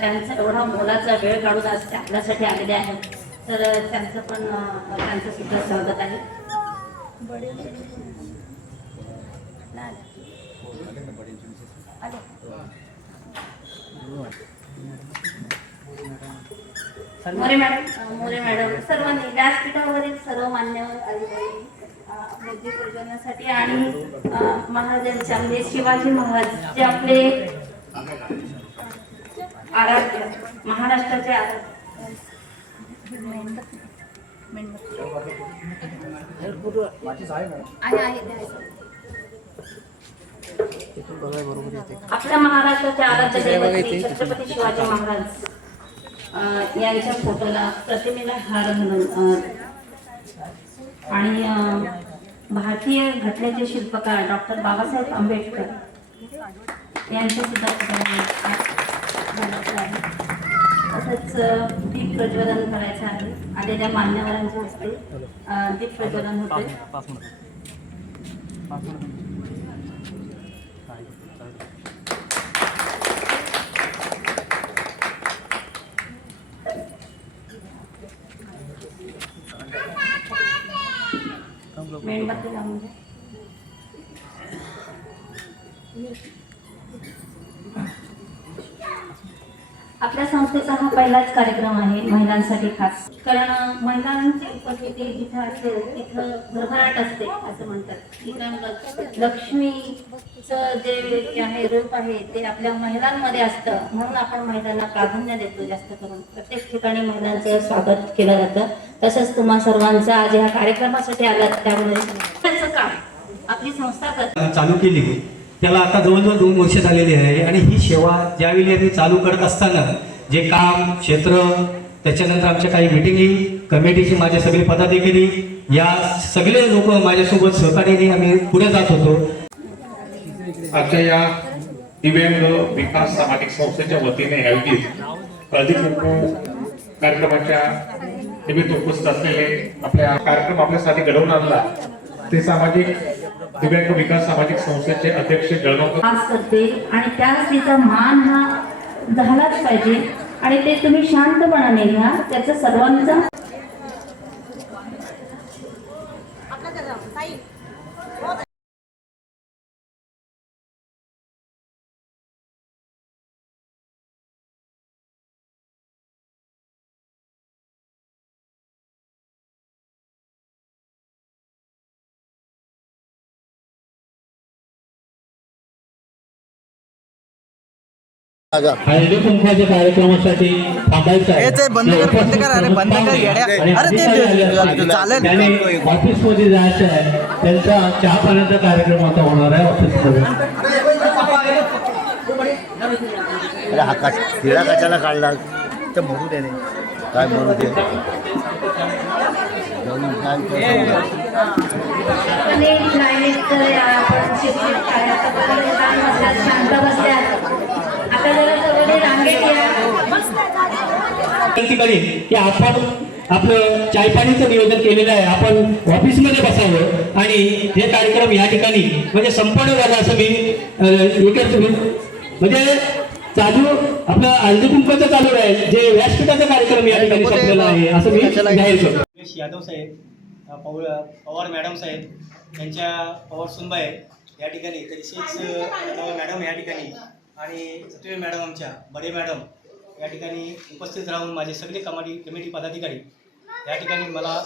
त्यांचा एवढा मोलाचा वेळ काढून आज आपल्यासाठी आलेले आहेत, तर त्यांचं पण त्यांचं सुद्धा स्वागत आहे. मोरे मॅडम सर्वांनी व्यासपीठावरील सर्व मान्यवर अधिकारी आपल्या पूजनासाठी आणि महाराजांच्या म्हणजे शिवाजी महाराज जे आपले आराध्य महाराष्ट्राचे आराध्य आपल्या महाराष्ट्राचे आराध्य दैवत छत्रपती शिवाजी महाराज यांच्या फोटोला प्रतिमेला हार घालून आणि भारतीय घटनेचे शिल्पकार डॉक्टर बाबासाहेब आंबेडकर यांचे सुद्धा तसंच दीप प्रज्वलन करायचं आहे. आलेल्या मान्यवरांच्या हस्ते दीप प्रज्वलन होते. मेणबत्ती लावून द्या. आपल्या संस्थेचा हा पहिलाच कार्यक्रम आहे महिलांसाठी खास, कारण महिलांची उपस्थिती जिथे असेल तिथं भरभराट असते असं म्हणतात. तिथं लक्ष्मीचं जे आहे रूप आहे ते आपल्या महिलांमध्ये असतं, म्हणून आपण महिलांना प्राधान्य देतो. जास्त करून प्रत्येक ठिकाणी महिलांचं स्वागत केलं जातं. तसंच तुम्हा सर्वांचा आज ह्या कार्यक्रमासाठी आलात त्यामुळे त्याचं काम आपली संस्था चालू केली त्याला आता जवळजवळ 2 वर्ष झालेली आहे. आणि ही सेवा ज्यावेळी आम्ही चालू करत असताना जे काम क्षेत्र, त्याच्यानंतर आमच्या काही मिटिंगी कमिटीची माझे सगळे पदाधिकारी या सगळे लोक माझ्यासोबत सहकार्याने आम्ही पुढे जात होतो. आजच्या या दिव्यांग विकास सामाजिक संस्थेच्या वतीने आयोजित हळदी कुंकू कार्यक्रमाच्या निमित्त उपस्थित असलेले आपल्या कार्यक्रम आपल्यासाठी घडवून आणला ते सामाजिक दिव्यांग विकास सामाजिक संस्थेचे अध्यक्ष जळगाव करते. आणि त्या स्त्रीचा मान हा झालाच पाहिजे आणि ते तुम्ही शांतपणाने घ्या. त्याचा सर्वांचा हळदी कुंकवाच्या कार्यक्रमासाठी थांबायचं आहे. बंद कर अरे बंद कर येड्या. अरे ते चालेल. त्यांनी ऑफिसमध्ये जायचं आहे. त्यांचा चहा पाण्याचा कार्यक्रम आता होणार आहे ऑफिसमध्ये. अरे हा तिला कशाला काढला तर म्हणू दे रे, काय म्हणू दे. की आपण आपलं चाय पाणीचं नियोजन केलेलं आहे. आपण ऑफिसमध्ये बसावं आणि हे कार्यक्रम या ठिकाणी म्हणजे संपन्न झाला असं मी म्हणजे चालू आपलं हळदी कुंकवाचं चालू आहे. जे व्यासपीठाचा कार्यक्रम या ठिकाणी संपलेला आहे असं मी जाहीर करतो. यादव साहेब, पवार मॅडम साहेब यांच्या पवार सुनबाई या ठिकाणी, तसेच मॅडम या ठिकाणी आणि सत्वे मॅडम आमच्या बडे मॅडम या ठिकाणी उपस्थित राहून माझे सगळे कमिटी पदाधिकारी या ठिकाणी मला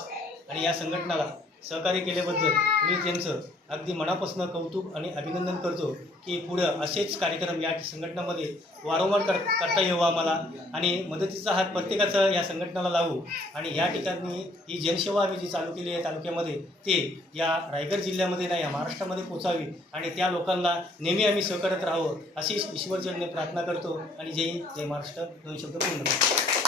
आणि या संघटनाला सहकार्य केल्याबद्दल मी त्यांचं अगदी मनापासून कौतुक आणि अभिनंदन करतो की पुढं असेच कार्यक्रम या संघटनामध्ये वारंवार करता यावं आम्हाला आणि मदतीचा हात प्रत्येकाचा या संघटनाला लावू. आणि या ठिकाणी ही जनसेवा आम्ही जी चालू केली आहे तालुक्यामध्ये ते या रायगड जिल्ह्यामध्ये नाही या महाराष्ट्रामध्ये पोचावी आणि त्या लोकांना नेहमी आम्ही सहकार्यात राहावं अशी ईश्वरचरणी प्रार्थना करतो. आणि जय हिंद, जय महाराष्ट्र. 2 शब्द पूर्ण.